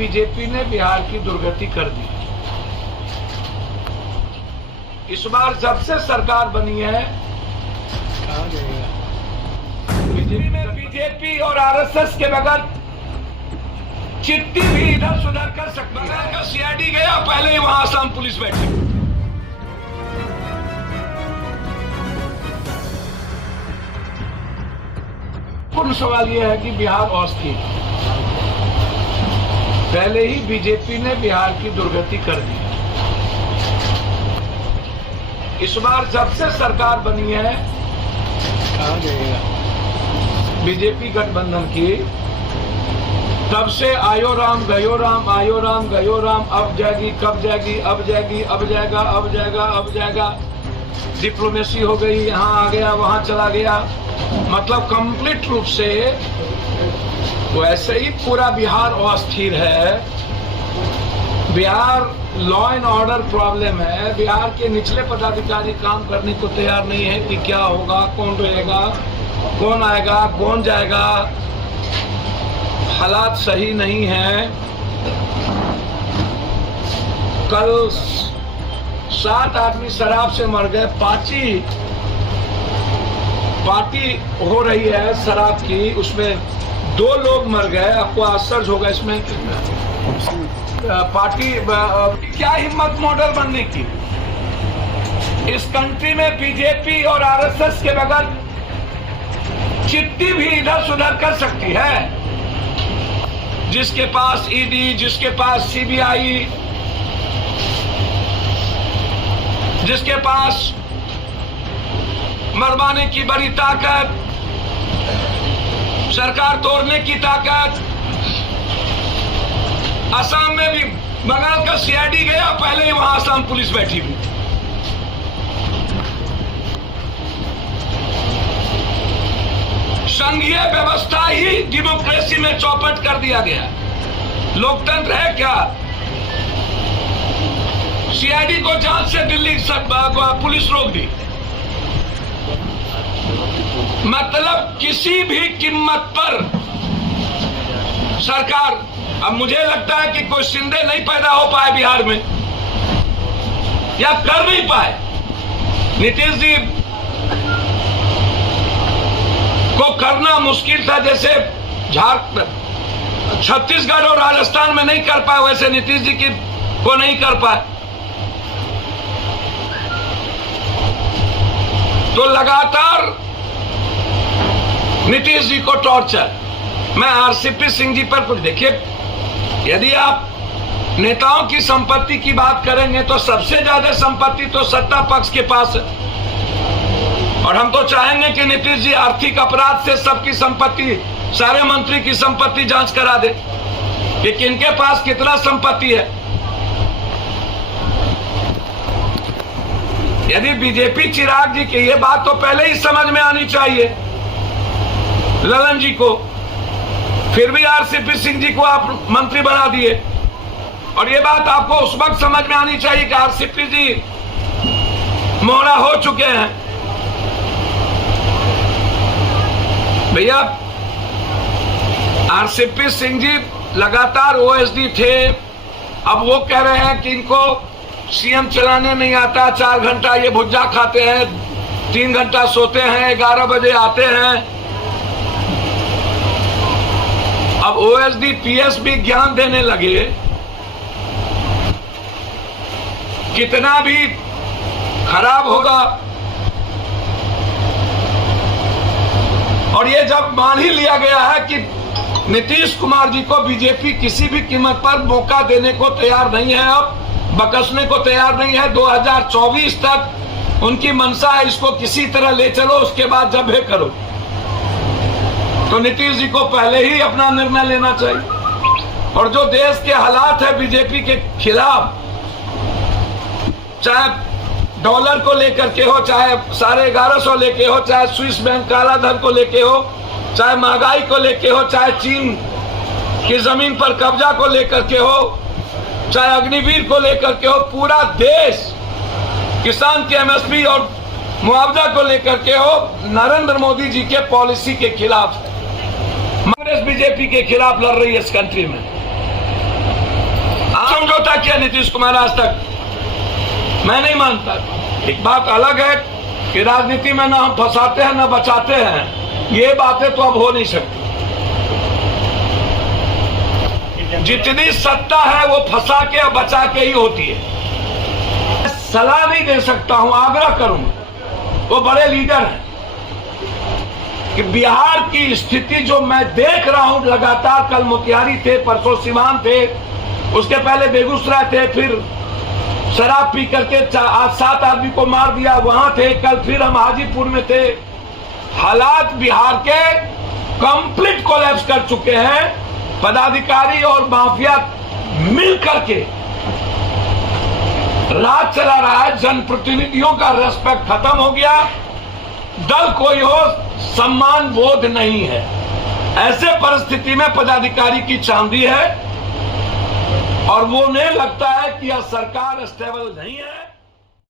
BJP ने बिहार की दुर्गति कर दी। इस बार जब से सरकार बनी है बीजेपी और आरएसएस के बगैर चिट्ठी भी इधर सुधर कर सकती है। सीआईडी गया, पहले ही वहां असम पुलिस बैठी। पूर्ण सवाल यह है कि बिहार अस्थिर, पहले ही बीजेपी ने बिहार की दुर्गति कर दी। इस बार जब से सरकार बनी है बीजेपी गठबंधन की, तब से आयो राम गयो राम, आयो राम गयो राम, अब जाएगी कब जाएगी, अब जाएगी अब जाएगा, अब जाएगा अब जाएगा। डिप्लोमेसी हो गई, यहाँ आ गया वहां चला गया, मतलब कंप्लीट रूप से। तो ऐसे ही पूरा बिहार अस्थिर है। Bihar law and order problem है। बिहार के निचले पदाधिकारी काम करने को तैयार नहीं है कि क्या होगा, कौन रहेगा, कौन आएगा, कौन जाएगा। हालात सही नहीं है। कल 7 आदमी शराब से मर गए। पार्टी हो रही है शराब की, उसमें 2 लोग मर गए। आपको आश्चर्य होगा इसमें। पार्टी क्या हिम्मत मॉडल बनने की। इस कंट्री में बीजेपी और आरएसएस के बगैर चिट्ठी भी इधर सुधर कर सकती है। जिसके पास ईडी, जिसके पास सीबीआई, जिसके पास मरवाने की बड़ी ताकत, सरकार तोड़ने की ताकत। असम में भी बंगाल का सीआईडी गया, पहले ही वहां असम पुलिस बैठी हुई। संघीय व्यवस्था ही डेमोक्रेसी में चौपट कर दिया गया। लोकतंत्र है क्या? सीआईडी को जांच से दिल्ली पुलिस रोक दी। मतलब किसी भी कीमत पर सरकार, अब मुझे लगता है कि कोई शिंदे नहीं पैदा हो पाए बिहार में, या कर नहीं पाए। नीतीश जी को करना मुश्किल था, जैसे छत्तीसगढ़ और राजस्थान में नहीं कर पाए, वैसे नीतीश जी को नहीं कर पाए। तो लगातार नीतीश जी को टॉर्चर। मैं आरसीपी सिंह जी पर कुछ देखिए, यदि आप नेताओं की संपत्ति की बात करेंगे तो सबसे ज्यादा संपत्ति तो सत्ता पक्ष के पास है। और हम तो चाहेंगे कि नीतीश जी आर्थिक अपराध से सबकी संपत्ति, सारे मंत्री की संपत्ति जांच करा दे कि किनके पास कितना संपत्ति है। यदि बीजेपी चिराग जी की ये बात तो पहले ही समझ में आनी चाहिए ललन जी को, फिर भी आरसीपी सिंह जी को आप मंत्री बना दिए। और ये बात आपको उस वक्त समझ में आनी चाहिए कि आरसीपी जी मोहरा हो चुके हैं। भैया, आरसीपी सिंह जी लगातार ओएसडी थे। अब वो कह रहे हैं कि इनको सीएम चलाने नहीं आता। 4 घंटा ये भुज्जा खाते हैं, 3 घंटा सोते हैं, 11 बजे आते हैं। अब ओएसडी पीएस भी ज्ञान देने लगे। कितना भी खराब होगा। और ये जब मान ही लिया गया है कि नीतीश कुमार जी को बीजेपी किसी भी कीमत पर मौका देने को तैयार नहीं है, अब बकसने को तैयार नहीं है। 2024 तक उनकी मंशा है, इसको किसी तरह ले चलो, उसके बाद जब है करो। तो नीतीश जी को पहले ही अपना निर्णय लेना चाहिए। और जो देश के हालात है बीजेपी के खिलाफ, चाहे डॉलर को लेकर के हो, चाहे 1150 लेके हो, चाहे स्विस बैंक काला धन को लेके हो, चाहे महंगाई को लेके हो, चाहे चीन की जमीन पर कब्जा को लेकर के हो, चाहे अग्निवीर को लेकर के हो, पूरा देश किसान के एमएसपी और मुआवजा को लेकर के हो नरेंद्र मोदी जी के पॉलिसी के खिलाफ। कांग्रेस बीजेपी के खिलाफ लड़ रही है इस कंट्री में। नीतीश कुमार आज तक? मैं नहीं मानता। एक बात अलग है कि राजनीति में ना हम फंसाते हैं ना बचाते हैं, ये बातें तो अब हो नहीं सकती। जितनी सत्ता है वो फंसा के और बचा के ही होती है। सलाह नहीं दे सकता हूं, आग्रह करूंगा। वो बड़े लीडर हैं कि बिहार की स्थिति जो मैं देख रहा हूं लगातार, कल मोतिहारी थे, परसों सिवान थे, उसके पहले बेगूसराय थे, फिर शराब पी करके 7 आदमी को मार दिया, वहां थे, कल फिर हम हाजीपुर में थे। हालात बिहार के कंप्लीट कोलैप्स कर चुके हैं। पदाधिकारी और माफिया मिल करके राज चला रहा है। जनप्रतिनिधियों का रेस्पेक्ट खत्म हो गया, दल कोई हो, सम्मान बोध नहीं है। ऐसे परिस्थिति में पदाधिकारी की चांदी है और वो नहीं लगता है कि यह सरकार स्टेबल नहीं है।